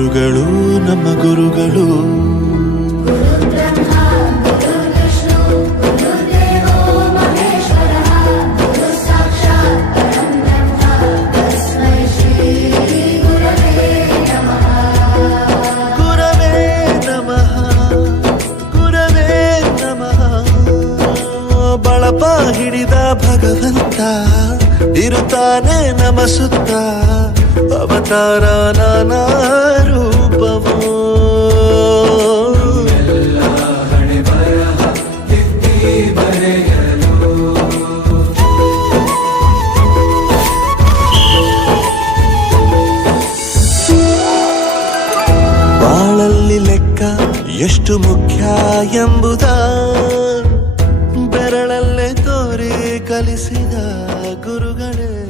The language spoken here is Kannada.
ಗುರುಗಳು ನಮ್ಮ ಗುರುಗಳು ಬಳಪ ಹಿಡಿದ ಭಗವಂತ ಇರುತ್ತಾನೆ ನಮ ಸುತ್ತ ಅವತಾರ ನಾನಾ ರೂಪವೋ ಬಾಳಲ್ಲಿ ಲೆಕ್ಕ ಎಷ್ಟು ಮುಖ್ಯ ಎಂಬುದ ಬೆರಳಲ್ಲೇ ತೋರಿ ಕಲಿಸಿದ ಗುರುಗಳೇ.